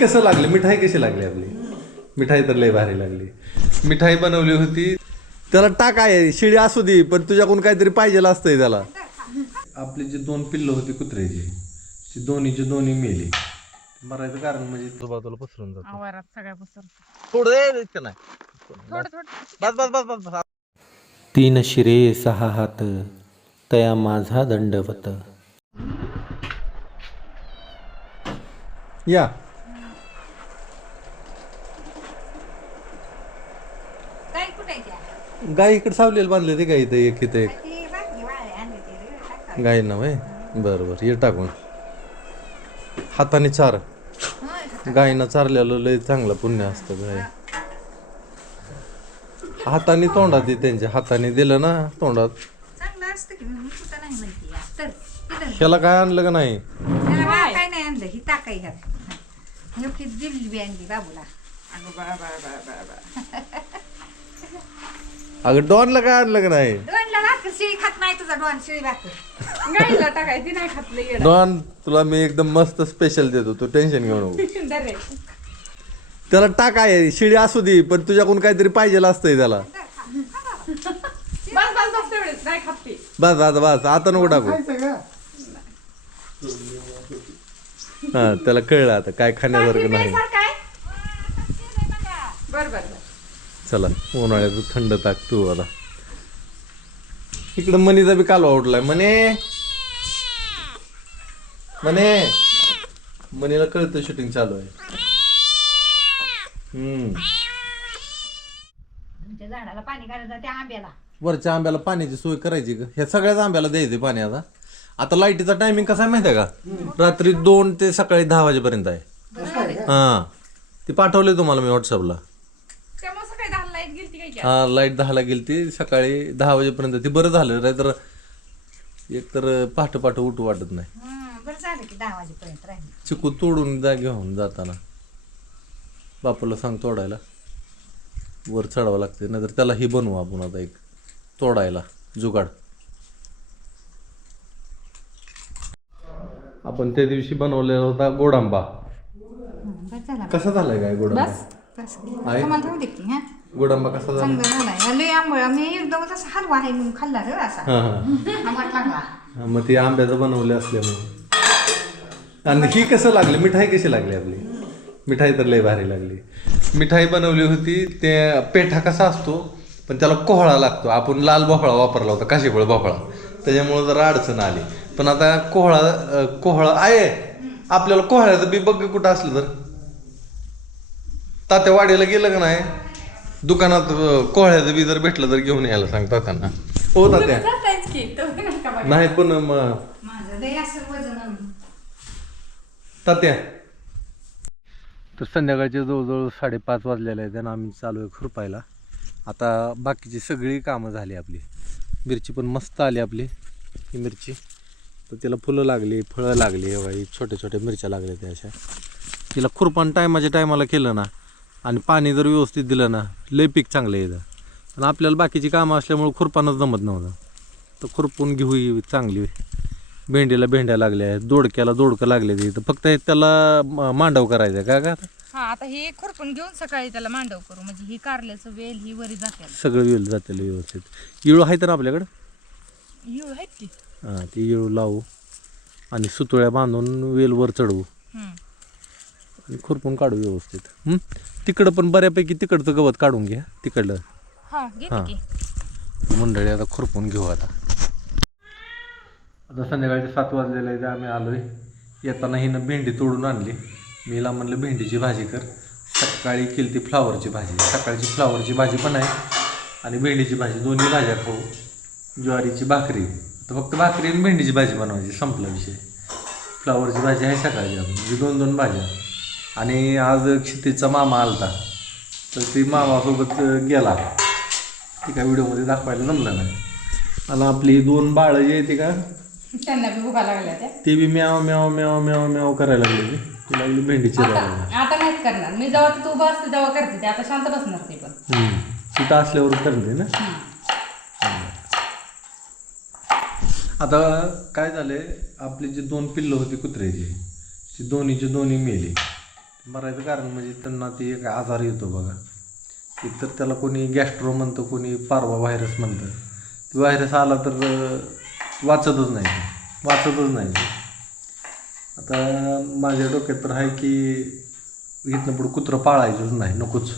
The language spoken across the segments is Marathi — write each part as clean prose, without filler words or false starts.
कसं लागली मिठाई कशी लागली आपली? मिठाई तर लय भारी लागली. मिठाई बनवली होती. त्याला टाक आहे शिडी असू दे पण तुझ्याकडून काहीतरी पाहिजे असतंय त्याला. आपली जी दोन पिल्लं होती कुत्र्याची ती दोन्ही मेली. मरायचं कारण म्हणजे बाजूला पसरून जातो. आवारात सगळ्या पसरून थोडं इतकं नाही. थोडं बस. तीन शिरे सहा हात तया माझा दंडवत. या काय कुठे गाय इकडे सावलेलं बांधले ते गाय इथं एक इथं एक गाय ना वय बरं ये टाकून हाताने चार गायीनं चारलेलं लय चांगलं पुण्य असतं. गाय हाताने तोंडात त्यांच्या हाताने दिलं ना तोंडात. चांगलं असतं की मी कुठं नाही म्हणते या. तर इथं ह्याला काय आणलं का नाही? त्याला काय नाही आणलं ही टाकाय घात योग्य दिली बी आणली बाबूला. अगं डॉनला काय आणलं का नाही? डोनला भाकर शिळी खात नाही तुझा डोन शिळी भाकर गाईला टाकायची नाही खातलं येडं. डॉन तुला मी एकदम मस्त स्पेशल देतो तू टेन्शन घेऊ नको. त्याला टाक आहे शिडी असू दे पण तुझ्याकडून काहीतरी पाहिजे असतंय त्याला. नाही खाते बस आता नको टाकू. हा त्याला कळलं आता काय खाण्यासारखं नाही. बर चला उन्हाळ्याचं थंड ताक तू आता. इकडं मनीचा बी कालवा उठलाय मनीला कळतं शूटिंग चालू आहे. तुमच्या झाडाला पाणी घालायचं त्या आंब्याला वरच्या आंब्याला पाण्याची सोय करायची का? ह्या सगळ्याच आंब्याला द्यायचे पाणी आता. आता लाईटीचा टायमिंग कसा आहे माहिती आहे का? रात्री 2 ते सकाळी 10 वाजेपर्यंत आहे. हा ती पाठवली तुम्हाला मी व्हॉट्सअपला. त्यामुळे सकाळी 10 लाईट गेली काय हा लाईट 10ला गेली ती सकाळी 10 वाजेपर्यंत. ती बरं झालं नाही तर एक तर पहाटे उठू वाटत नाही. बरं झालं की 10 वाजेपर्यंत राहिली. चिकू तोडून घेऊन जाताना बापाला सांग तोडायला. वर चढावं लागते नाहीतर त्याला ही बनवू आपण आता एक तोडायला जुगाड. आपण त्या दिवशी बनवलेला होता गोडांबा. कसा झालाय काय गोडांबा? आहे? गोडांबा कसा झाला? चांगला झालाय लय आंबळा मी एकदम असा हलवा आहे म्हणून खाल्ला रे असा आंबट लागला. मग ती आंब्याचं बनवले असल्यामुळे. आणि ही कसं लागली मिठाई कशी लागली आपली? मिठाई तर लय भारी लागली. मिठाई बनवली होती. ते पेठा कसा असतो पण त्याला कोहळा लागतो. आपण लाल भोपळा वापरला होता काशीफळ भोपळा त्याच्यामुळे जरा अडचण आली. पण आता कोहळा आहे आपल्याला. कोहळ्याचं बी बघ कुठं असलं तर तात्या वाडीला गेलं का नाही दुकानात कोहळ्याचं बी जर भेटलं तर घेऊन यायला सांग तात्यांना. हो तात्या नाही पण माझं लय असं वजन तात्या. तर संध्याकाळचे जवळजवळ 5:30 वाजलेले आहे. त्यानं आम्ही चालू आहे खुरपायला. आता बाकीची सगळी कामं झाली आपली. मिरची पण मस्त आली आपली ही मिरची. तर तिला फुलं लागली फळं लागली. बाई छोट्या छोट्या मिरच्या लागल्या त्या अशा. तिला खुरपान टायमाला केलं ना आणि पाणी जर व्यवस्थित दिलं ना लय पीक चांगलं येतं. पण आपल्याला बाकीची कामं असल्यामुळे खुरपानच जमत नव्हतं. तर खुरपून घेऊ ही चांगली. भेंडीला भेंड्या लागल्या आहेत. दोडकं लागले तिथं फक्त त्याला मांडव करायचं का हा आता हे खुरपून घेऊन सकाळी त्याला मांडव करू म्हणजे ही कारल्याचं वेल ही वरी जाते सगळं वेल जाते व्यवस्थित. इळू आहे तर आपल्याकडं हिळ आहेत की हां ती इळू लावू आणि सुतोळ्या बांधून वेल वर चढवू आणि खुरपून काढू व्यवस्थित. तिकडं पण बऱ्यापैकी तिकडचं गवत काढून घ्या तिकडलं. हां मंडळी आता खुरपून घेऊ. आता संध्याकाळचे 7 वाजलेले आहे. आम्ही आलोय. येताना हिनं भेंडी तोडून आणली. मी हिला म्हणलं भेंडीची भाजी कर. सकाळी केली ती फ्लावरची भाजी. सकाळची फ्लावरची भाजी पण आहे आणि भेंडीची भाजी दोन्ही भाज्या खाऊ. ज्वारीची भाकरी तर फक्त भाकरी आणि भेंडीची भाजी बनवायची संपला विषय. फ्लावरची भाजी आहे सकाळची आपण म्हणजे 2 भाज्या. आणि आज क्षितिजचा मामा आलता तर ती मामासोबत गेला. ती काय व्हिडिओमध्ये दाखवायला जमलं नाही. आणि आपली 2 बाळं जी आहे ती का त्यांना बी भुका लागल्या त्या ते बी म्याव म्याव म्याव म्याव म्याव करायला लागली. ती लागली भेंडीची आता नाहीच करणार मी जेव्हा तू उभा असते तेव्हा करते ते. आता शांत बसणार ते पण तिथं असल्यावर करते ना. आता काय झालंय आपली जी 2 पिल्लं होती कुत्र्याची ती दोन्ही मेली. मरायचं कारण म्हणजे त्यांना ते एक आजार येतो बघा. एकतर त्याला कोणी गॅस्ट्रो म्हणतं, कोणी पारवा व्हायरस म्हणतं. ती व्हायरस आला तर वाचतच नाही ते. आता माझ्या डोक्यात तर आहे की इथनं पुढं कुत्रं पाळायचंच नाही, नकोच.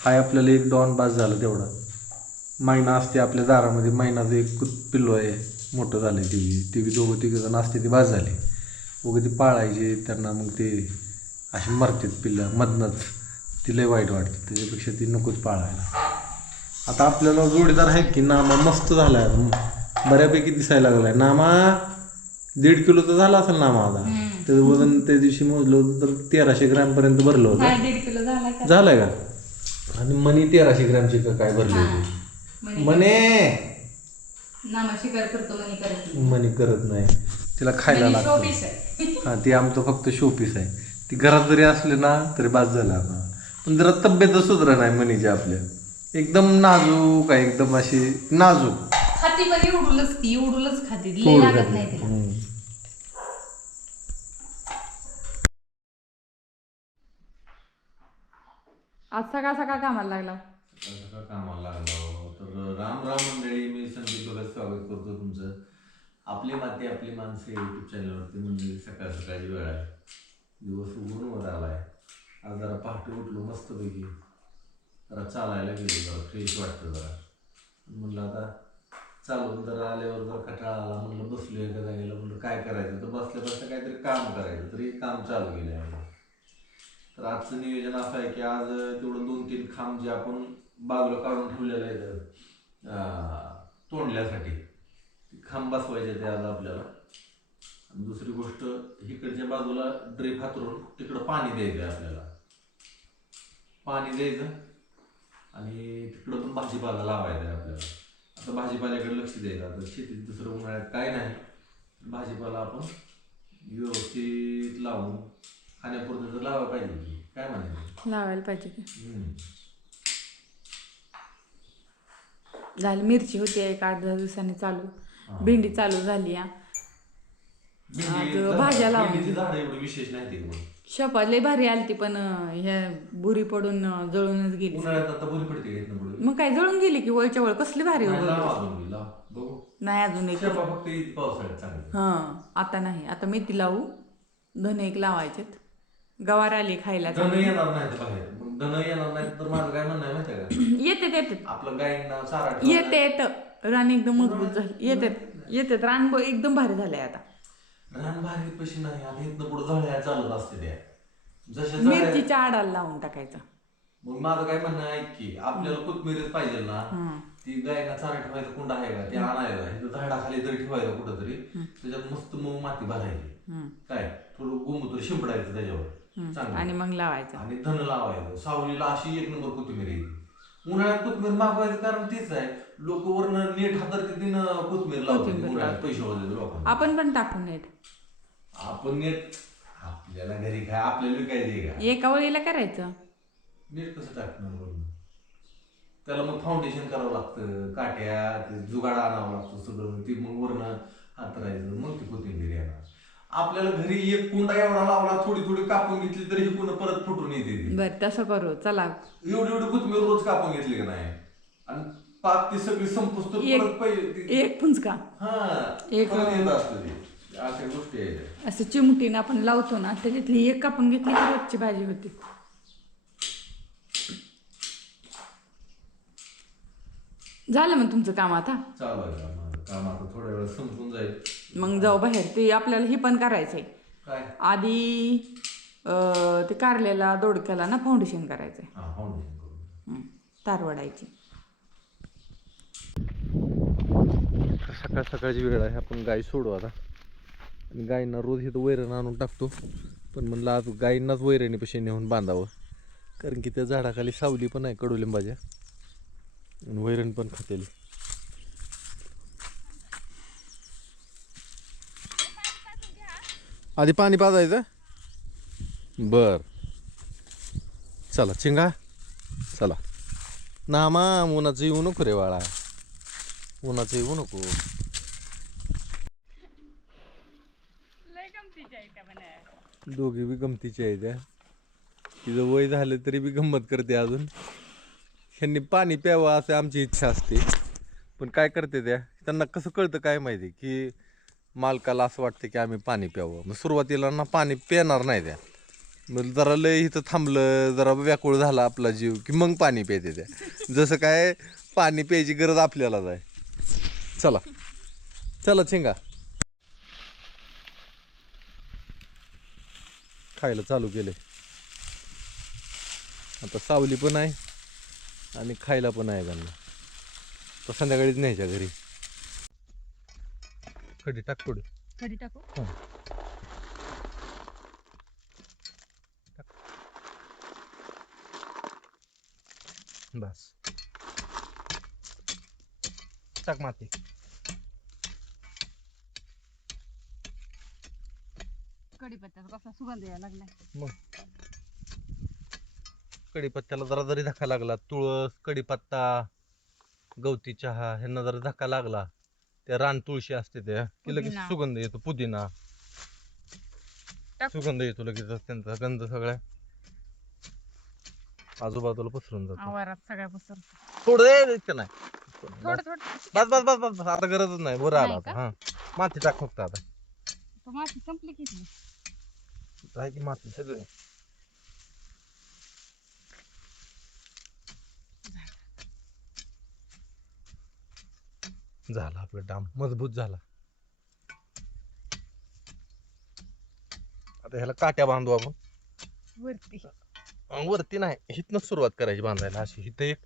हाय आपल्याला एक डॉन बास झालं तेवढा. मैना असते आपल्या दारामध्ये, मैनाचं एक पिल्लू आहे, मोठं झालं आहे. टी व्ही दोघं तिघं असते, ती बास झाली. उगं ती पाळायची त्यांना, मग ते अशी मरतात पिल्लं मधनंच. ती लय वाईट वाटतं, त्याच्यापेक्षा ती नकोच पाळायला. आता आपल्याला जोडीदार आहेत की नामा मस्त झाला आहे, बऱ्यापैकी दिसायला लागला आहे. नामा 1.5 किलोचा झाला असेल नामा आता. त्याचं वजन त्या दिवशी मोजलं होतं तर 1300 ग्रॅमपर्यंत भरलं होतं. 1.5 किलो झाला झालंय का? आणि मनी 1300 ग्रॅमची काय भरली होती. नामा शिकार करतो मनी करत नाही, तिला खायला लागतं. हां, ती आमचं फक्त शोपीस आहे. ती घरात जरी असले ना तरी बास झाला आता. पण जरा तब्येतच सुधरा नाही मनीची आपल्या. एकदम नाजूक आहे, एकदम अशी नाजूक खाती, पण एवढूलच खाती, लय लागत नाही तिला. आज सकाळ कामाला लागला. कामाला लागलो तर राम राम मंडळी, मी संदीप बघत स्वागत करतो तुमचं आपली माती आपली माणसं यूट्यूब चॅनलवरती. मंडळी सकाळची वेळ आहे, दिवस उगवून वर आलाय. आज जरा पहाटे उठलो मस्तपैकी, जरा चालायला गेलो, जरा फ्रेश वाटतं. जरा म्हणलं आता चालून जरा आल्यावर जरा कंटाळा आला, म्हणलं बसलो एका जागेला, म्हणलं काय करायचं, तर बसल्या काहीतरी काम करायचं. तरी काम चालू केलं आहे. तर आजचं नियोजन असं आहे की आज तेवढं 2-3 खांब जे आपण बाजूला काढून ठेवलेलं आहे तोंडल्यासाठी, खांब बसवायचे ते आज आपल्याला. आणि दुसरी गोष्ट, इकडच्या बाजूला ड्रीप हातरून तिकडं पाणी द्यायचं आहे आपल्याला. पाणी द्यायचं आणि तिकडं पण भाजीपाला लावायचा आहे आपल्याला. आता भाजीपाल्याकडे लक्ष द्यायचं. आता शेतीत दुसरं उन्हाळ्यात काय नाही, भाजीपाला आपण व्यवस्थित लावून खाण्यापुरतं तर लावायला पाहिजे. काय म्हणायचं, लावायला पाहिजे की. झाली मिरची होती 1-8 दिवसांनी चालू, भेंडी चालू झाली. आज भाज्या लावून झाड एवढं विशेष नाही ते. शपा लय भारी आलती, पण ह्या बुरी पडून जळूनच गेली. उन्हाळ्यात आता बुरी पडते, मग काय जळून गेली की वळच्या वळ. कसली भारी बघू नाही अजून एक. फक्त पावसाळ्यात चांगलं. आता नाही, आता मेथी लावू, धन एक लावायचेत. गवार आली खायला. धन येणार नाही तर बाहेर, धन येणार नाही तर माझं काय म्हणणं आहे माहिती का, येते आपलं गायींना चारा येत रान एकदम मजबूत झाली. येते रान एकदम भारी झालंय आता. रान भारी पैसे नाही, आता इथनं पुढे झळ्या चालत असते त्या जशा मिरचीच्या आडाला लावून टाकायचं. मग माझं काय म्हणणं आहे की आपल्याला कोथमिरीच पाहिजे ना, ती गायींना चारा ठेवायचा कुंड आहे का, ते आणायला इथं झाडाखाली जरी ठेवायचं कुठंतरी, त्याच्यात मस्त मग माती भरायची, काय थोडं गोमूत्र शिंपडायचं त्याच्यावर चांगलं, आणि मग लावायचं. आणि धन लावायचं. सावलीला अशी 1 नंबर कोथिंबीर येते. उन्हाळ्यात कोथमीर मागवायचं कारण तेच आहे, लोक वरनं नेट हाताळते तिनं कोथमीर लावते. उन्हाळ्यात पैसे वगैरे लोकांना आपण पण टाकू नेट. आपण नेट आपल्याला घरी काय आपल्याला विकायचे का, एका वेळेला करायचं. नेट कसं टाकणार वरनं, त्याला मग फाउंडेशन करावं लागतं, काट्या ते जुगाड आणावं लागतं सगळं, ती मग वरनं हातरायचं, मग ती कोथिंबीर येणार. आपल्याला घरी एक कुंडा एवढा लावला, थोडी कापून घेतली तरी ही कुंड परत फुटून येते. बर तसं करू चला. एवढी कोथिंबीर रोज कापून घेतली का नाही, आणि पाक ती सगळी संपुस्तूर परत पाहिजे एक पुंजका एक येत असतं ते. अशा गोष्टी आहेत. असं चिमटीनं आपण लावतो ना, त्याच्यातली एक कापून घेतली की रोजची भाजी होती. झालं मग तुमचं काम आता चालू आहे काम आता थोड्या वेळ संपून जाईल. मग जाऊ बाहेर. ते आपल्याला ही पण करायचंय काय, आधी ते कारल्याला दोडक्याला ना फाउंडेशन करायचंय. फाउंडेशन करून तार वडायची. सकाळची वेळ आहे, आपण गाय सोडू आता. आणि गायींना रोज इथं वैरण आणून टाकतो, पण म्हणलं आज गायींनाच वैरणीपाशी नेऊन बांधावं, कारण की त्या झाडाखाली सावली पण आहे कडुलिंबाच्या, आणि वैरण पण खातेली. आधी पाणी पाजायचं. बर चला चिंगा, चला. नामा उन्हाचं येऊ नको रे बाळा, उन्हाचं येऊ नको. दोघी बी गमतीचे आहेत. तिचं वय झालं तरी बी गंमत करते अजून. ह्यांनी पाणी प्यावं असं आमची इच्छा असते, पण काय करते त्या त्यांना कसं कळतं काय माहिती की मालकाला असं वाटतं की आम्ही पाणी प्यावं. मग सुरुवातीला ना पाणी पिणार नाही त्या, मग जरा लय इथं थांबलं, जरा व्याकुळ झाला आपला जीव की मग पाणी प्यायते त्या. जसं काय पाणी प्यायची गरज आपल्यालाच आहे. चला चला चिंगा खायला चालू केले. आता सावली पण आहे आणि खायला पण आहे त्यांना. तर संध्याकाळीच न्यायच्या घरी. कधी टाक पुढे. कधी टाकू? बस टाक माती. कढीपत्त्याचा कसा सुगंध यायला लागलाय. मग कढीपत्त्याला जरा जरी धक्का लागला, तुळस, कढीपत्ता, गवती चहा ह्यांना जरा धक्का लागला, त्या रान तुळशी असते त्या की लगेच पुदिना. सुगंध येतो. पुदिना टाक. सुगंध येतो लगेच, त्यांचा गंध सगळ्या आजूबाजूला पसरून जातो. आवारात सगळ्या पसर. थोडं इतकं नाही. थोडं थोडं बस बस बस बस बस, आता गरजच नाही. बरं आला नाही आता. का? हा माती टाक फक्त आता. तो माती संपली किती. आहे की माती सगळी. झाला आपला डाम मजबूत झाला. आता ह्याला काट्या बांधू आपण. वरती वरती नाही, हिथनं सुरुवात करायची बांधायला. अशी हिथं एक,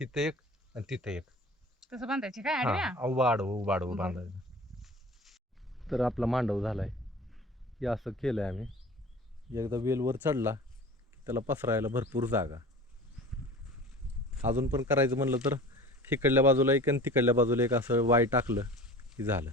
हिथं एक आणि तिथं एक. तसं बांधायची काय आडव्या. हा वाढवू बरं. बांधायचं. तर आपला मांडव झालाय. हे असं केलंय आम्ही. एकदा वेलवर चढला की त्याला पसरायला भरपूर जागा. अजून पण करायचं म्हणलं तर इकडल्या बाजूला एक आणि तिकडल्या बाजूला एक असं वाय टाकलं की झालं.